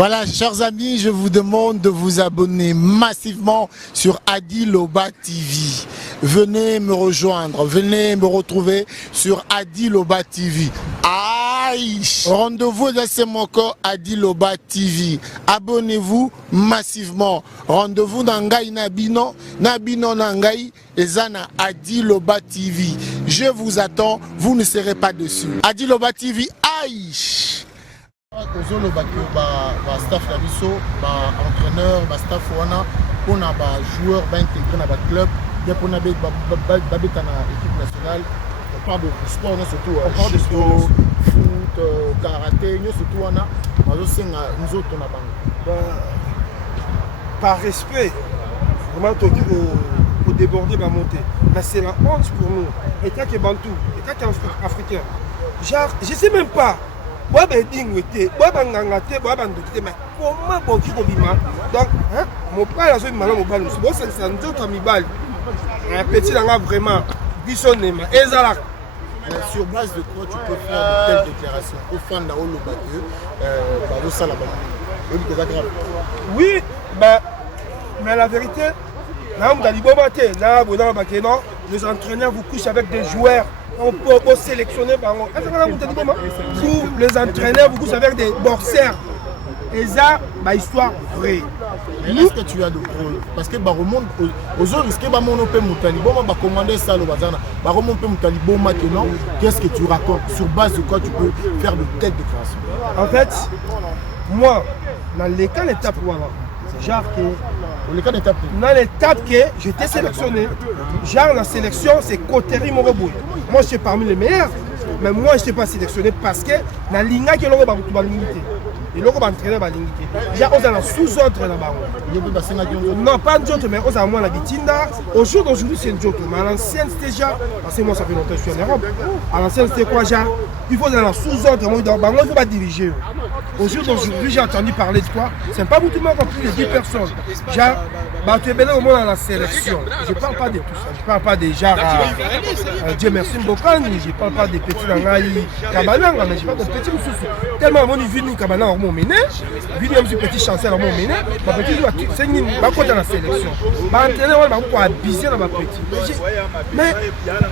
Voilà, chers amis, je vous demande de vous abonner massivement sur Adi Loba TV. Venez me rejoindre, venez me retrouver sur Adi Loba TV. Aïe! Rendez-vous dans ce moko Adi Loba TV. Abonnez-vous massivement. Rendez-vous dans Ngai Nabino, Nabino Nangai, et Zana Adi Loba TV. Je vous attends, vous ne serez pas dessus. Adi Loba TV, aïe! Ozoloba que staff la biso, entraîneur, staff wana, on a joueur intégré dans le club, bien pour na équipe nationale. On parle de sport surtout, on parle de sport, foot, karaté, surtout wana, nous autres on a par respect, vraiment pour déborder ma montée. Mais c'est la honte pour nous. État qui est bantou, état qui est africain. Genre, je sais même pas. Moi, je dis que je suis mais comment je suis donc, mon père a fait mal au bal. C'est un autre ami-bal. Un petit là vraiment. Bissonnement. Et ça sur base de quoi tu peux faire de telles déclarations au fan de oui, mais la vérité, les entraîneurs vous couchent avec des joueurs. On peut sélectionner pour les entraîneurs, vous couchez avec des boxeurs. Et ça, histoire vraie. Mais est-ce que tu as de preuves? Parce que remonte aux autres, commander ça le bazar. Maintenant, qu'est-ce que tu racontes? Sur base de quoi tu peux faire de telles déclarations? En fait, moi, dans les cas d'étape, genre que dans l'étape que j'étais sélectionné, genre la sélection c'est Koteri Moroboy. Moi je suis parmi les meilleurs, mais moi je ne suis pas sélectionné parce que dans l'Inga qui est là, et là, on va entraîner la limité. Déjà, on a sous-ordre là-bas. Non, pas un jote, mais on a moins la bitinda. Au jour d'aujourd'hui, c'est un jote. Mais à l'ancienne, c'était déjà. Parce que moi, ça fait longtemps que je suis en Europe. À l'ancienne, c'était quoi, genre? Il faut aller sous-ordre. Moi, il ne faut pas diriger. Au jour d'aujourd'hui, j'ai entendu parler de quoi? C'est pas beaucoup de monde, plus de 10 personnes. Genre, tu es bien au moins dans la sélection. Je ne parle pas de tout ça. Je ne parle pas des gens. Dieu merci, Mbokani. Je ne parle pas des petits Nangaï, Kabananga, mais je parle des petits Moussous. Tellement, mon vini Kabananga. Mon méné, vini un petit chancel à mon méné, ma petite c'est une dans la sélection. Ma entraîneur va beaucoup abuser dans ma petite. Mais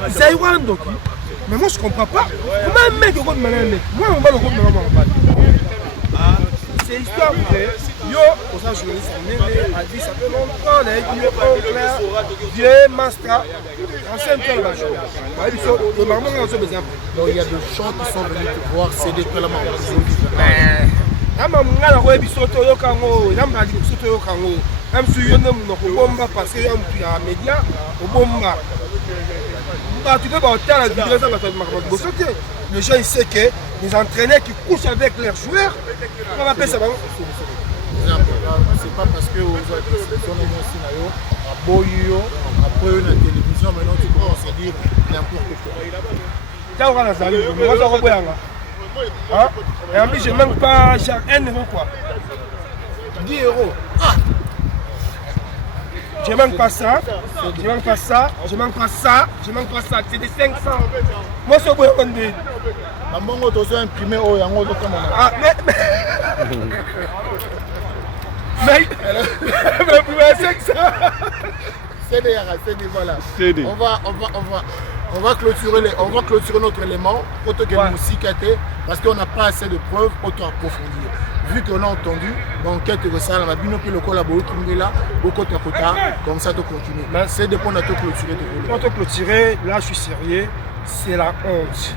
c'est un donc. Mais moi je comprends pas. Comment un mec au mec? Moi on va le groupe c'est histoire vraie. Yo, pour ça journaliste a dit ça fait longtemps, on a dit Dieu Mastra, ancien tel va jouer. Donc il y a des gens qui sont venus te voir, c'est des peu la maman. Parce que média tu peux les gens ils savent que les entraîneurs qui couchent avec leurs joueurs, on appelle ça. C'est pas parce que vous êtes après la télévision, maintenant tu commences à dire n'importe quoi. Et en plus, je ne manque pas 1 euro quoi. 10 euros. Ah. Je ne manque pas ça, je ne manque pas ça, je ne manque pas ça, je ne manque pas ça. C'est des 500. Moi, c'est bon. Ah, mais 500. C'est voilà. On va clôturer notre élément parce qu'on n'a pas assez de preuves pour approfondir. Vu qu'on a entendu, l'enquête de ça, on a bien le collaborer comme ça, tu continues. C'est de pour nous clôturer. Pour te clôturer, là je suis sérieux, c'est la honte.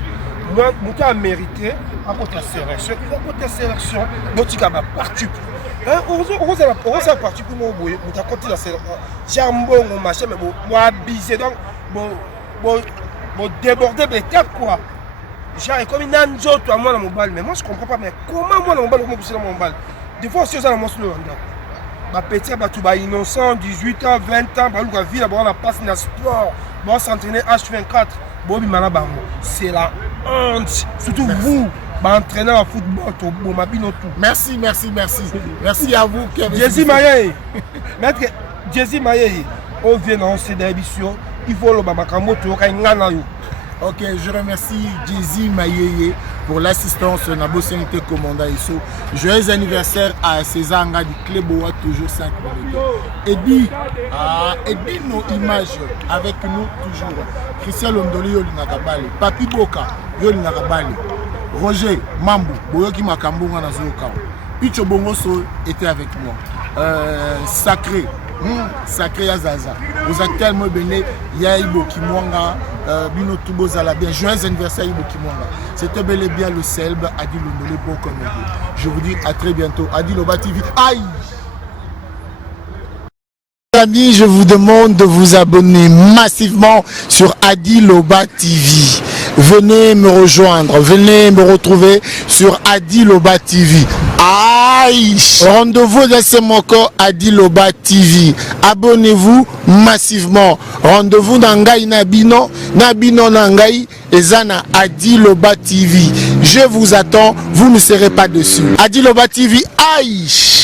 Moi, je suis mérité à côté de la sélection. Il faut côté la sélection, moi tu as parti. On a parti pour moi, on a côté la sélection. J'ai un bon machin, mais moi abusé donc, bon déborder des étapes quoi. Genre, comme une anjo, toi, moi, dans mon bal. Mais moi, je comprends pas. Mais comment, moi, dans mon bal, comment pousser dans mon bal? Des fois, aussi, on a mon slow. Ma petite, tu vas innocent, 18 ans, 20 ans, la vie, on a passé dans le sport. On s'entraîner H24. C'est la honte. Surtout vous, entraîneur en football, merci. Merci à vous, Kevin. Jésus Maye. Maître Jésus Maye. On vient dans ces émissions. Il faut le Bamakambo, tu vas Ok, je remercie Jay-Z Mayeye pour l'assistance Nabo Sénité Commanda Isso. Joyeux anniversaire à César Nga du Cléboa, toujours 5 minutes. Eddie nos images avec nous toujours. Christian Londoli Yolinakabale, Papi Boka Yolinakabale, Roger Mambu, Boyoki Makambunga Nazokao. Picho Bongoso était avec moi. Sacré. Sacré Azaza. Vous êtes tellement béni. Yaïbo Kimwanga, Bino Toubozala bien. Joyeux anniversaire Yaïbo Kimwanga. C'était bel et bien le Selbe Adi Londolé pour comédie. Je vous dis à très bientôt. Adi Loba TV. Aïe! Amis, je vous demande de vous abonner massivement sur Adi Loba TV. Venez me rejoindre, venez me retrouver sur Adi Loba TV. Aïe! Rendez-vous dans ce moko Adi Loba TV. Abonnez-vous massivement. Rendez-vous dans Ngai Nabino, Nabino Nangai, Ezana Adi Loba TV. Je vous attends, vous ne serez pas dessus. Adi Loba TV, aïe!